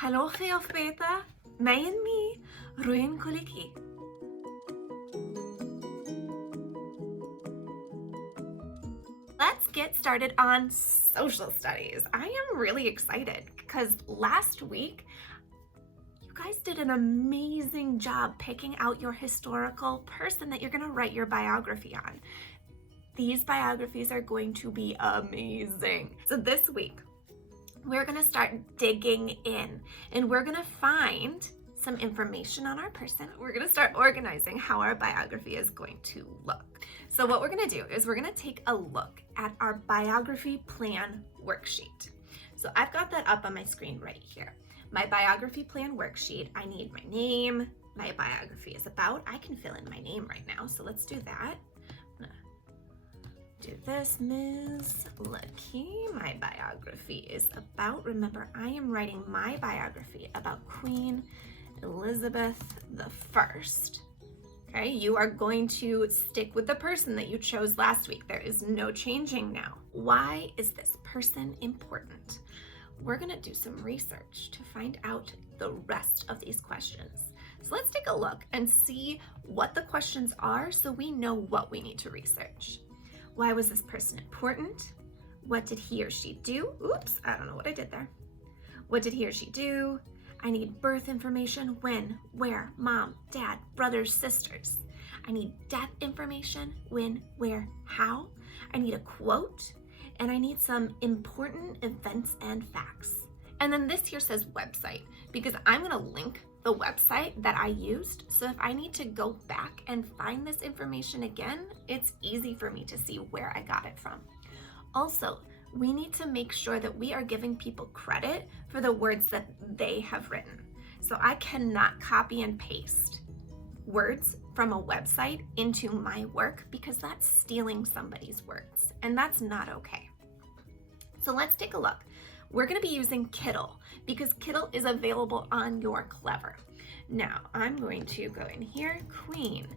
Hallå Beta, mig and me, Ruin Koliki. Let's get started on social studies. I am really excited because last week you guys did an amazing job picking out your historical person that you're going to write your biography on. These biographies are going to be amazing. So this week, we're going to start digging in and we're going to find some information on our person. We're going to start organizing how our biography is going to look. So what we're going to do is we're going to take a look at our biography plan worksheet. So I've got that up on my screen right here. My biography plan worksheet, I need my name, my biography is about. I can fill in my name right now, so let's do that. Do this, Ms. Lucky. My biography is about, remember, I am writing my biography about Queen Elizabeth I. Okay, you are going to stick with the person that you chose last week. There is no changing now. Why is this person important? We're gonna do some research to find out the rest of these questions. So let's take a look and see what the questions are so we know what we need to research. Why was this person important? What did he or she do? Oops, I don't know what I did there. What did he or she do? I need birth information, when, where, mom, dad, brothers, sisters. I need death information, when, where, how. I need a quote, and I need some important events and facts. And then this here says website, because I'm gonna link the website that I used. So if I need to go back and find this information again, it's easy for me to see where I got it from. Also, we need to make sure that we are giving people credit for the words that they have written. So I cannot copy and paste words from a website into my work because that's stealing somebody's words, and that's not okay. So let's take a look. We're going to be using Kittl because Kittl is available on your Clever. Now, I'm going to go in here, Queen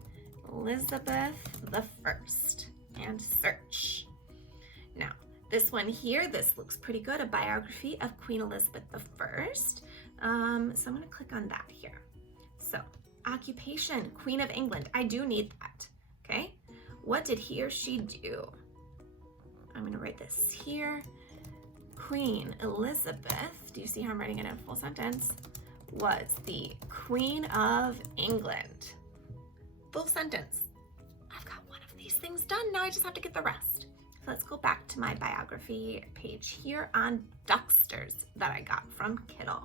Elizabeth I, and search. Now, this one here, this looks pretty good, a biography of Queen Elizabeth I. So I'm going to click on that here. So, occupation, Queen of England. I do need that, okay? What did he or she do? I'm going to write this here. Queen Elizabeth, do you see how I'm writing it in a full sentence? Was the Queen of England. Full sentence. I've got one of these things done. Now I just have to get the rest. So let's go back to my biography page here on Ducksters that I got from Kittl.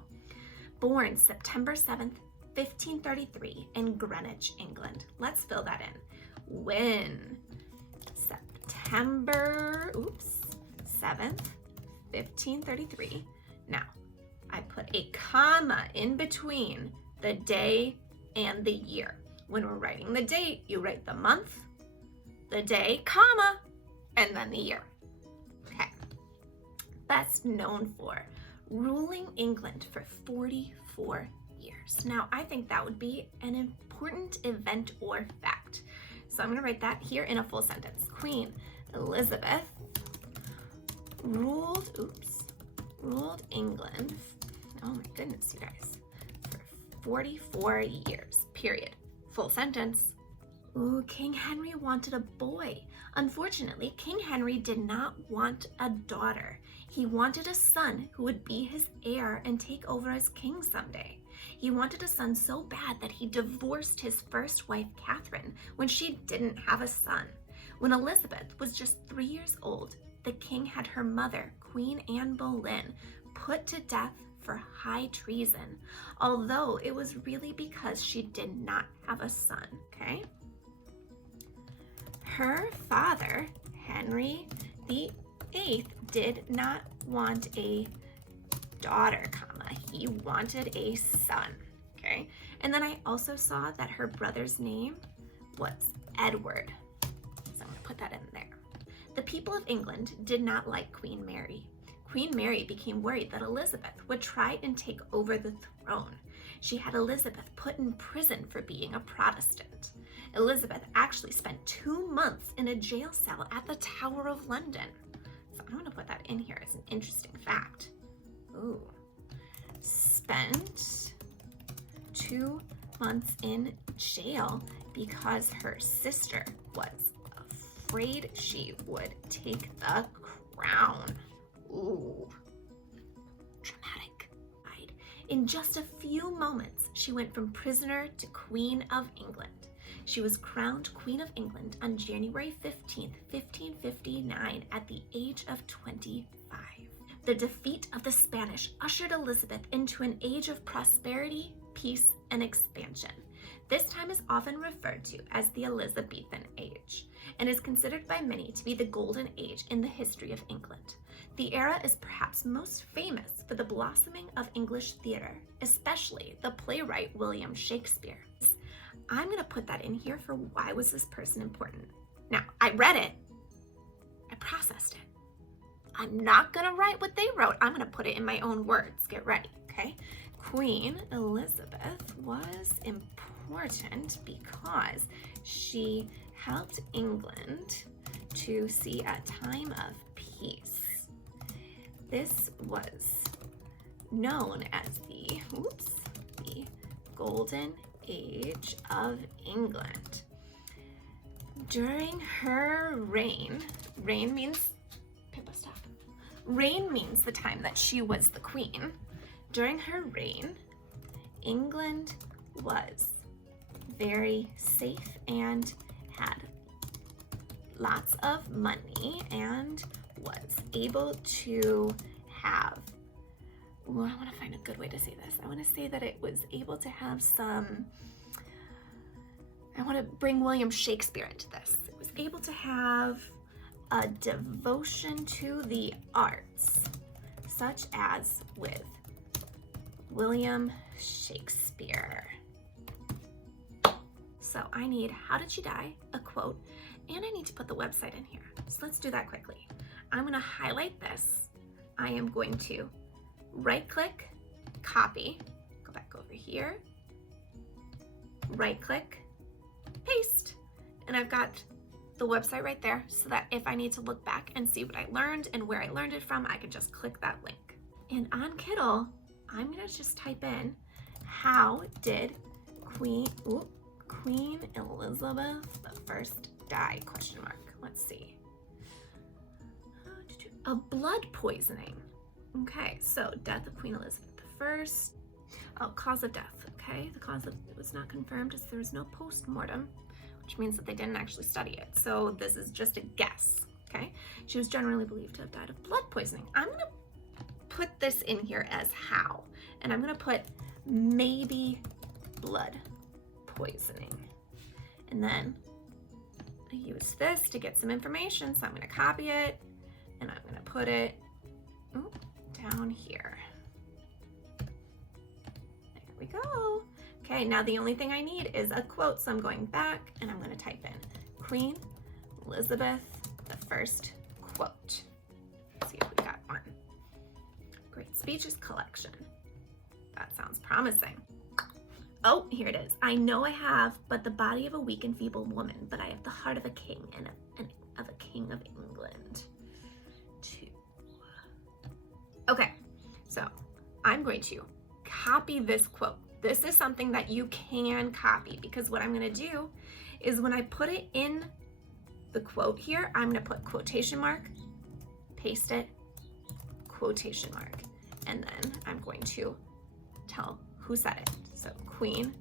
Born September 7th, 1533 in Greenwich, England. Let's fill that in. When? September, 7th, 1533. Now, I put a comma in between the day and the year. When we're writing the date, you write the month, the day, comma, and then the year. Okay. Best known for ruling England for 44 years. Now, I think that would be an important event or fact. So I'm going to write that here in a full sentence. Queen Elizabeth ruled England, oh my goodness, you guys, for 44 years, period. Full sentence. Ooh, King Henry wanted a boy. Unfortunately, King Henry did not want a daughter. He wanted a son who would be his heir and take over as king someday. He wanted a son so bad that he divorced his first wife, Catherine, when she didn't have a son. When Elizabeth was just 3 years old, the king had her mother, Queen Anne Boleyn, put to death for high treason, although it was really because she did not have a son, okay? Her father, Henry VIII, did not want a daughter, comma, he wanted a son, okay? And then I also saw that her brother's name was Edward, so I'm gonna put that in there. The people of England did not like Queen Mary. Queen Mary became worried that Elizabeth would try and take over the throne. She had Elizabeth put in prison for being a Protestant. Elizabeth actually spent 2 months in a jail cell at the Tower of London. So I'm going to put that in here as an interesting fact. Ooh. spent 2 months in jail because her sister was afraid she would take the crown. Ooh, dramatic. In just a few moments, she went from prisoner to Queen of England. She was crowned Queen of England on January 15th, 1559 at the age of 25. The defeat of the Spanish ushered Elizabeth into an age of prosperity, peace, and expansion. This time is often referred to as the Elizabethan Age and is considered by many to be the golden age in the history of England. The era is perhaps most famous for the blossoming of English theater, especially the playwright William Shakespeare. I'm going to put that in here for why was this person important. Now, I read it, I processed it. I'm not going to write what they wrote. I'm going to put it in my own words. Get ready, okay? Queen Elizabeth was important because she helped England to see a time of peace. This was known as the Golden Age of England. During her reign means, Pippa, stop. Reign means the time that she was the queen. During her reign, England was very safe and had lots of money and was able to have, I want to find a good way to say this. I want to say that it was able to have some, I want to bring William Shakespeare into this. It was able to have a devotion to the arts, such as with William Shakespeare. So I need, how did she die? A quote, and I need to put the website in here. So let's do that quickly. I'm going to highlight this. I am going to right click, copy, go back over here, right click, paste, and I've got the website right there so that if I need to look back and see what I learned and where I learned it from, I can just click that link. And on Kindle, I'm gonna just type in, how did Queen Elizabeth I die, question mark. Let's see. A blood poisoning. Okay, so death of Queen Elizabeth I. Oh, cause of death, okay? The cause of it was not confirmed as there was no post-mortem, which means that they didn't actually study it. So this is just a guess, okay? She was generally believed to have died of blood poisoning. I'm gonna put this in here as how, and I'm gonna put maybe blood poisoning. And then I use this to get some information, so I'm gonna copy it, and I'm gonna put it down here. There we go. Okay, now the only thing I need is a quote, so I'm going back and I'm gonna type in Queen Elizabeth I quote. Let's see if we got one. Great speeches collection. That sounds promising. Oh, here it is. I know I have but the body of a weak and feeble woman, but I have the heart of a king and of a king of England. Okay, so I'm going to copy this quote. This is something that you can copy because what I'm gonna do is when I put it in the quote here, I'm gonna put quotation mark, paste it, quotation mark, and then I'm going to tell who said it. So Queen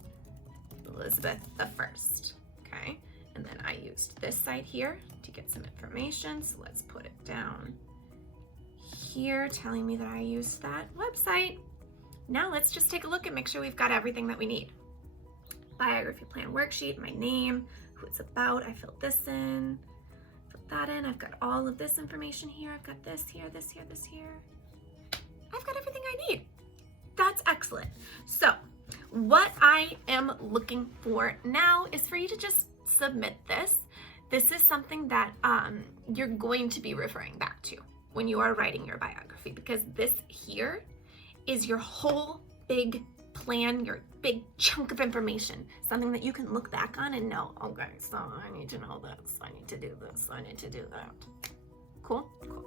Elizabeth I, okay? And then I used this site here to get some information, so let's put it down here telling me that I used that website. Now let's just take a look and make sure we've got everything that we need. Biography plan worksheet, my name, who it's about, I filled this in, filled that in, I've got all of this information here, I've got this here, this here, this here. I've got everything I need. That's excellent. So what I am looking for now is for you to just submit this. This is something that you're going to be referring back to when you are writing your biography, because this here is your whole big plan, your big chunk of information, something that you can look back on and know, okay, so I need to know this, I need to do this, I need to do that. Cool? Cool.